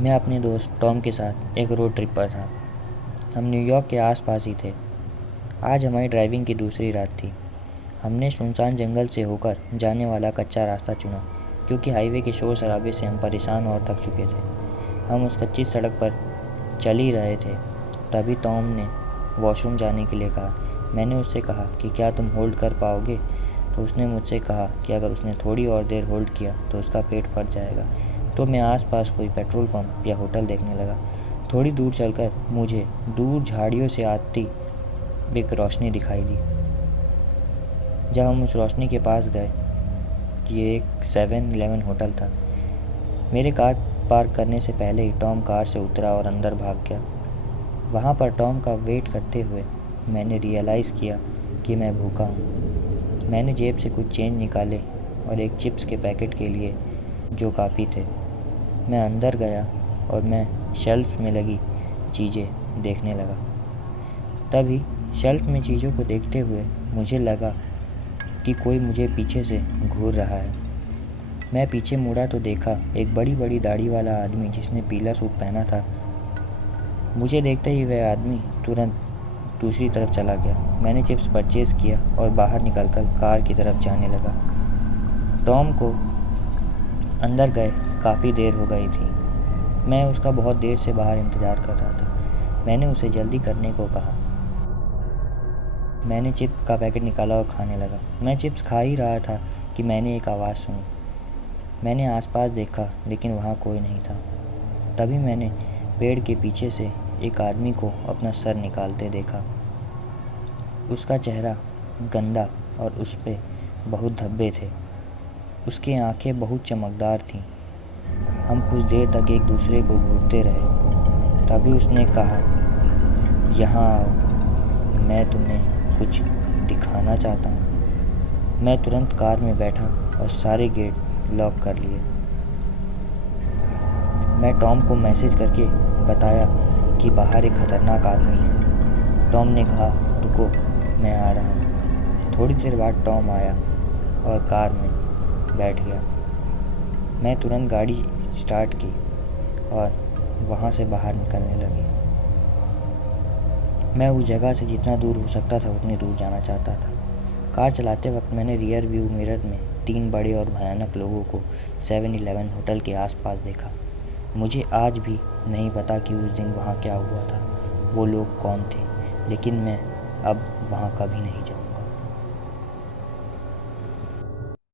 मैं अपने दोस्त टॉम के साथ एक रोड ट्रिप पर था। हम न्यूयॉर्क के आसपास ही थे। आज हमारी ड्राइविंग की दूसरी रात थी। हमने सुनसान जंगल से होकर जाने वाला कच्चा रास्ता चुना, क्योंकि हाईवे के शोर शराबे से हम परेशान और थक चुके थे। हम उस कच्ची सड़क पर चल ही रहे थे, तभी टॉम ने वॉशरूम जाने के लिए कहा। मैंने उससे कहा कि क्या तुम होल्ड कर पाओगे, तो उसने मुझसे कहा कि अगर उसने थोड़ी और देर होल्ड किया तो उसका पेट फट जाएगा। तो मैं आसपास कोई पेट्रोल पंप या होटल देखने लगा। थोड़ी दूर चलकर मुझे दूर झाड़ियों से आती एक रोशनी दिखाई दी। जब हम उस रोशनी के पास गए, ये एक 7-Eleven होटल था। मेरे कार पार्क करने से पहले ही टॉम कार से उतरा और अंदर भाग गया। वहाँ पर टॉम का वेट करते हुए मैंने रियलाइज़ किया कि मैं भूखा हूँ। मैंने जेब से कुछ चेंज निकाले और एक चिप्स के पैकेट के लिए, जो काफ़ी थे। मैं अंदर गया और मैं शेल्फ में लगी चीज़ें देखने लगा। तभी शेल्फ में चीज़ों को देखते हुए मुझे लगा कि कोई मुझे पीछे से घूर रहा है। मैं पीछे मुड़ा तो देखा एक बड़ी बड़ी दाढ़ी वाला आदमी जिसने पीला सूट पहना था। मुझे देखते ही वह आदमी तुरंत दूसरी तरफ चला गया। मैंने चिप्स परचेज़ किया और बाहर निकलकर कार की तरफ जाने लगा। टॉम को अंदर गए काफ़ी देर हो गई थी। मैं उसका बहुत देर से बाहर इंतज़ार कर रहा था। मैंने उसे जल्दी करने को कहा। मैंने चिप्स का पैकेट निकाला और खाने लगा। मैं चिप्स खा ही रहा था कि मैंने एक आवाज़ सुनी। मैंने आसपास देखा, लेकिन वहाँ कोई नहीं था। तभी मैंने पेड़ के पीछे से एक आदमी को अपना सर निकालते देखा। उसका चेहरा गंदा और उस पे बहुत धब्बे थे। उसकी आंखें बहुत चमकदार थीं। हम कुछ देर तक एक दूसरे को घूरते रहे। तभी उसने कहा, यहाँ आओ, मैं तुम्हें कुछ दिखाना चाहता हूँ। मैं तुरंत कार में बैठा और सारे गेट लॉक कर लिए। मैं टॉम को मैसेज करके बताया कि बाहर एक खतरनाक आदमी है। टॉम ने कहा, रुको, मैं आ रहा हूँ। थोड़ी देर बाद टॉम आया और कार में बैठ गया। मैं तुरंत गाड़ी स्टार्ट की और वहाँ से बाहर निकलने लगी। मैं उस जगह से जितना दूर हो सकता था उतनी दूर जाना चाहता था। कार चलाते वक्त मैंने रियर व्यू मिरर में 3 बड़े और भयानक लोगों को 7-Eleven होटल के आसपास देखा। मुझे आज भी नहीं पता कि उस दिन वहाँ क्या हुआ था, वो लोग कौन थे, लेकिन मैं अब वहाँ कभी नहीं जाऊँगा।